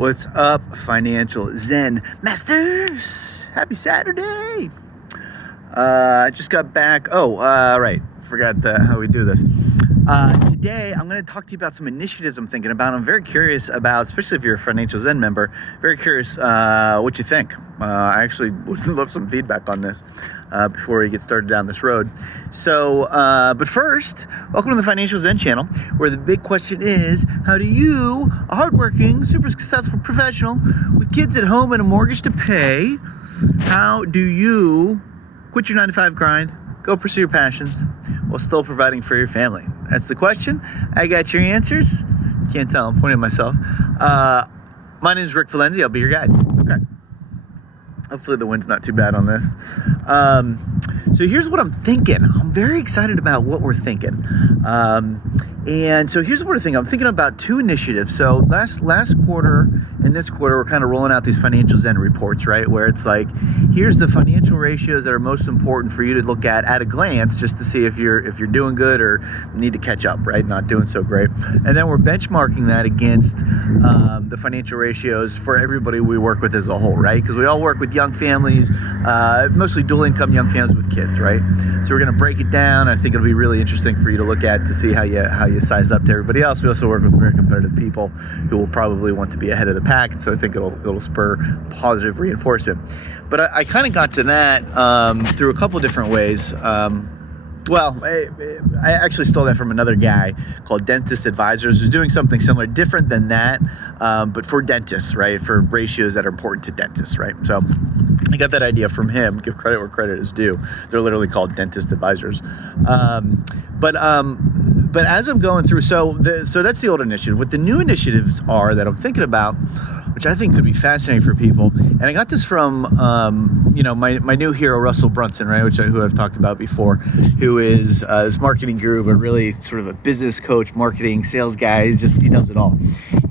What's up, Financial Zen Masters? Happy Saturday. I just got back. Right. Forgot how we do this. Today, I'm going to talk to you about some initiatives I'm thinking about. I'm very curious about, especially if you're a Financial Zen member, very curious what you think. I actually would love some feedback on this before we get started down this road. So, but first, welcome to the Financial Zen channel, where the big question is, how do you, a hardworking, super successful professional with kids at home and a mortgage to pay, how do you quit your 9-to-5 grind, go pursue your passions, while still providing for your family? That's the question. I got your answers. Can't tell, I'm pointing at myself. My name is Rick Valenzi. I'll be your guide. Okay. Hopefully the wind's not too bad on this. So here's what I'm thinking. I'm very excited about what we're thinking. And so here's what I'm thinking. I'm thinking about two initiatives. So last quarter and this quarter, we're kind of rolling out these Financial Zen reports, right? Where it's like, here's the financial ratios that are most important for you to look at a glance, just to see if you're doing good or need to catch up, right? Not doing so great. And then we're benchmarking that against the financial ratios for everybody we work with as a whole, right? Because we all work with young families, mostly dual income young families with kids, right? So we're going to break it down. I think it'll be really interesting for you to look at to see how you size up to everybody else. We also work with very competitive people who will probably want to be ahead of the pack, and so I think it'll spur positive reinforcement. But I kind of got to that through a couple different ways. I actually stole that from another guy called Dentist Advisors, who's doing something similar, different than that, but for dentists, right? For ratios that are important to dentists, right? So I got that idea from him. Give credit where credit is due. They're literally called Dentist Advisors. But as I'm going through, so that's the old initiative. What the new initiatives are that I'm thinking about, which I think could be fascinating for people, and I got this from my new hero, Russell Brunson, right, who I've talked about before, who is this marketing guru, but really sort of a business coach, marketing, sales guy. He does it all.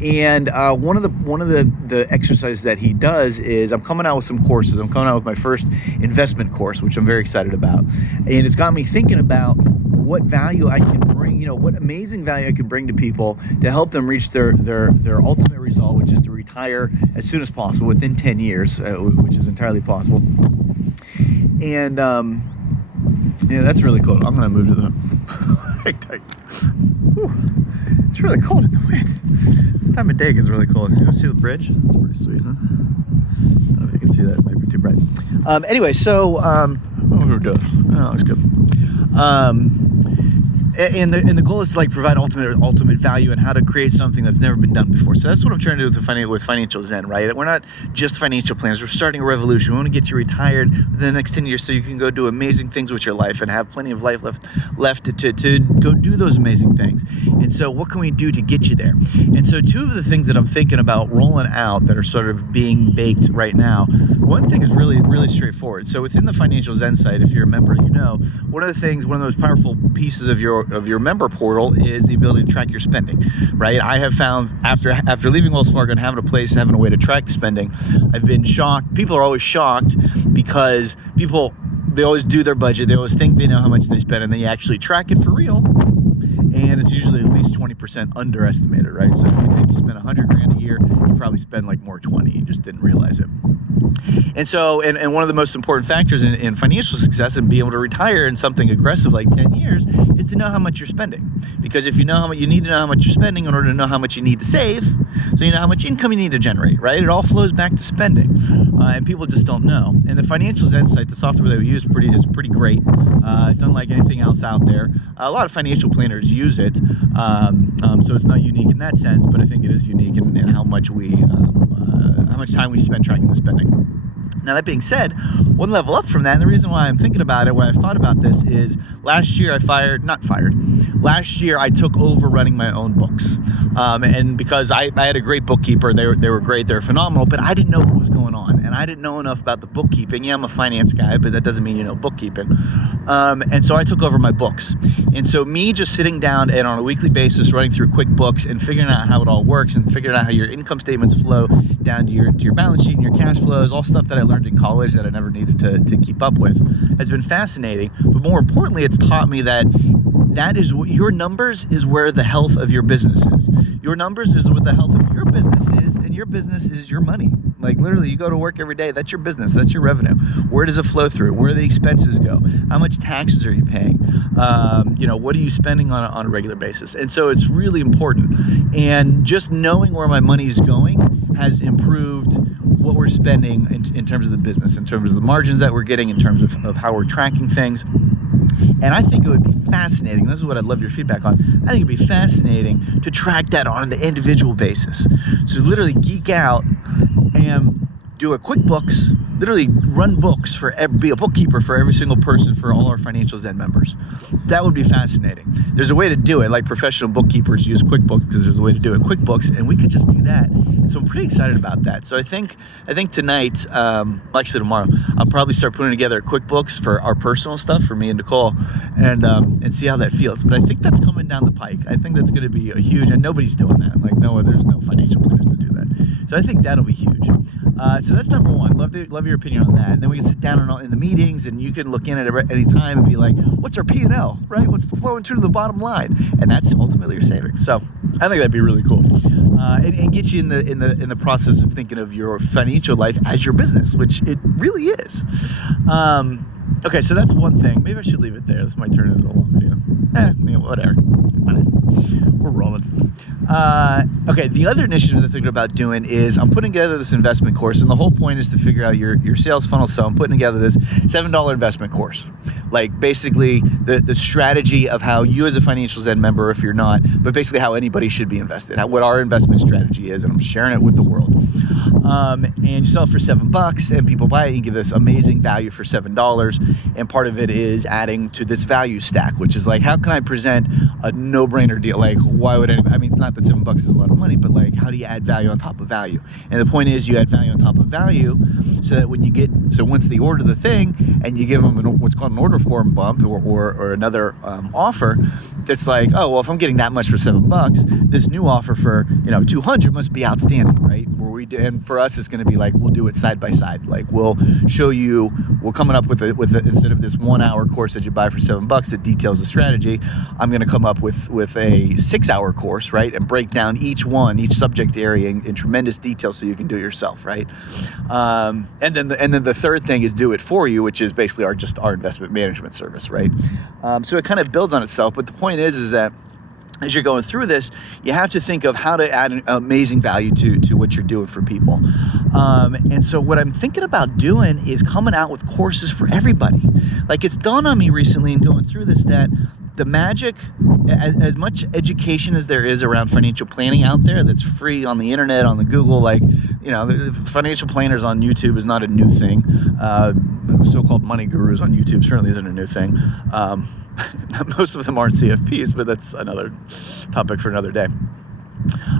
And one of the exercises that he does is, I'm coming out with some courses. I'm coming out with my first investment course, which I'm very excited about, and it's got me thinking about what value I can bring, what amazing value I can bring to people to help them reach their ultimate result, which is to retire as soon as possible, within 10 years, which is entirely possible. And that's really cool. I'm gonna move to the it's really cold in the wind. This time of day gets really cold. You want to see the bridge? It's pretty sweet, huh? I don't know if you can see that. It might be too bright. Anyway, so what we're doing. Oh, that's good. And the goal is to provide ultimate value and how to create something that's never been done before. So that's what I'm trying to do with Financial Zen, right? We're not just financial planners. We're starting a revolution. We want to get you retired in the next 10 years so you can go do amazing things with your life and have plenty of life left to go do those amazing things. And so what can we do to get you there? And so two of the things that I'm thinking about rolling out that are sort of being baked right now, one thing is really, really straightforward. So within the Financial Zen site, if you're a member, one of the most powerful pieces of your member portal is the ability to track your spending, right? I have found after leaving Wells Fargo and having a way to track the spending, I've been shocked. People are always shocked because they always do their budget. They always think they know how much they spend, and they actually track it for real. And it's usually at least 20% underestimated, right? So if you think you spend $100,000 a year, you probably spend more 20. You just didn't realize it. And so, and one of the most important factors in financial success and being able to retire in something aggressive like 10 years is to know how much you're spending. Because if you know how much, you need to know how much you're spending in order to know how much you need to save, so you know how much income you need to generate, right? It all flows back to spending, and people just don't know. And the Financial Zen site, the software that we use, is pretty great. It's unlike anything else out there. A lot of financial planners use it, so it's not unique in that sense, but I think it is unique in how much time we spend tracking the spending. Now, that being said, one level up from that, and the reason why I'm thinking about it, why I've thought about this, is last year I took over running my own books. And because I had a great bookkeeper, they were great, they were phenomenal, but I didn't know what was going on. And I didn't know enough about the bookkeeping. Yeah, I'm a finance guy, but that doesn't mean you know bookkeeping. And so I took over my books. And so me just sitting down and on a weekly basis running through QuickBooks and figuring out how it all works and figuring out how your income statements flow down to your balance sheet and your cash flows, all stuff that I learned in college that I never needed to keep up with, has been fascinating. But more importantly, it's taught me that that is what your numbers is where the health of your business is. Your numbers is what the health of your business is, and your business is your money. Like literally, you go to work every day. That's your business. That's your revenue. Where does it flow through? Where do the expenses go? How much taxes are you paying? What are you spending on a regular basis? And so it's really important. And just knowing where my money is going has improved what we're spending in terms of the business, in terms of the margins that we're getting, in terms of how we're tracking things. And I think it would be fascinating. This is what I'd love your feedback on. I think it'd be fascinating to track that on an individual basis. So literally geek out and do a QuickBooks, literally run books be a bookkeeper for every single person for all our Financial Zen members. That would be fascinating. There's a way to do it, like professional bookkeepers use QuickBooks because there's a way to do it in QuickBooks, and we could just do that. And so I'm pretty excited about that. So I think tonight, actually tomorrow, I'll probably start putting together QuickBooks for our personal stuff for me and Nicole, and see how that feels. But I think that's coming down the pike. I think that's going to be a huge, and nobody's doing that. Like there's no financial planners that do that. So I think that'll be huge. So that's number one. Love your opinion on that. And then we can sit down in the meetings, and you can look in at any time and be like, what's our P&L, right? What's flowing through to the bottom line? And that's ultimately your savings. So I think that'd be really cool. And get you in the process of thinking of your financial life as your business, which it really is. Okay, so that's one thing. Maybe I should leave it there. This might turn into a long video. Whatever. We're rolling. Okay, the other initiative that I'm thinking about doing is I'm putting together this investment course, and the whole point is to figure out your sales funnel. So I'm putting together this $7 investment course. Like basically the strategy of how you as a Financial Zen member, if you're not, but basically how anybody should be invested, what our investment strategy is, and I'm sharing it with the world. And you sell it for $7, and people buy it. You give this amazing value for $7, and part of it is adding to this value stack, which is like, how can I present a no-brainer deal? Like, why would anybody? I mean, it's not that $7 is a lot of money, but like, how do you add value on top of value? And the point is, you add value on top of value, so that once they order the thing, and you give them what's called an order form bump or another offer, that's like, oh well, if I'm getting that much for $7, this new offer for $200 must be outstanding, right? And for us, it's going to be like, we'll do it side by side. Like we're coming up with instead of this 1 hour course that you buy for $7 that details the strategy, I'm going to come up with a 6-hour course, right? And break down each subject area in tremendous detail so you can do it yourself, right? And then the third thing is do it for you, which is basically our investment management service, right? So it kind of builds on itself. But the point is that as you're going through this, you have to think of how to add an amazing value to what you're doing for people. And so what I'm thinking about doing is coming out with courses for everybody. Like it's dawned on me recently in going through this that the magic, as much education as there is around financial planning out there that's free on the internet, on the Google, financial planners on YouTube is not a new thing. So-called money gurus on YouTube certainly isn't a new thing. Most of them aren't CFPs, but that's another topic for another day.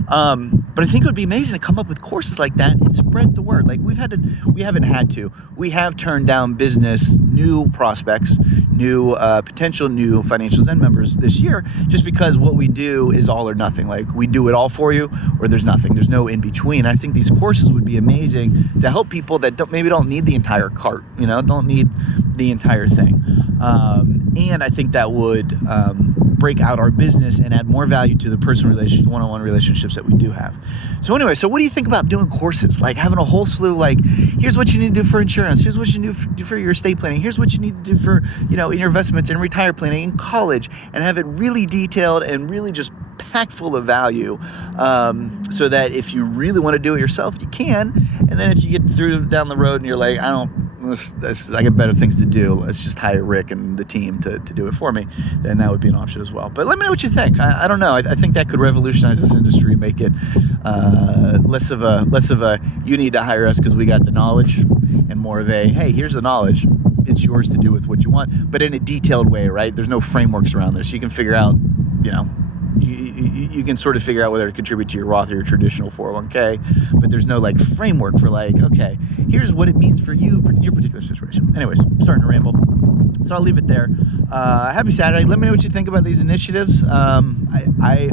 But I think it would be amazing to come up with courses like that and spread the word. Like we have turned down new prospects, potential new Financial Zen members this year, just because what we do is all or nothing. Like we do it all for you, or there's nothing. There's no in between. I think these courses would be amazing to help people that maybe don't need the entire cart, don't need the entire thing. And I think that would break out our business and add more value to the one-on-one relationships that we do have. So anyway, what do you think about doing courses? Like having a whole slew, like here's what you need to do for insurance, here's what you need to do for your estate planning, here's what you need to do for, in your investments and retire planning in college, and have it really detailed and really just packed full of value, so that if you really want to do it yourself, you can. And then if you get down the road and you're like, I got better things to do, let's just hire Rick and the team to do it for me, then that would be an option as well. But let me know what you think. I don't know. I think that could revolutionize this industry, make it less of a you need to hire us because we got the knowledge, and more of a, hey, here's the knowledge, it's yours to do with what you want, but in a detailed way, right? There's no frameworks around this. You can figure out, you can sort of figure out whether to contribute to your Roth or your traditional 401k, but there's no framework for okay, here's what it means for you, your particular situation. Anyways, I'm starting to ramble, so I'll leave it there. Happy Saturday. Let me know what you think about these initiatives. I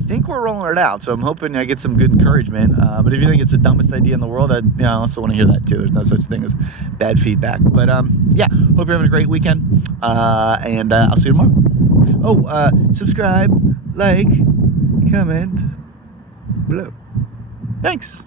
think we're rolling it out, so I'm hoping I get some good encouragement. But if you think it's the dumbest idea in the world, I also want to hear that too. There's no such thing as bad feedback. But hope you're having a great weekend, and I'll see you tomorrow. Subscribe, like, comment below. Thanks.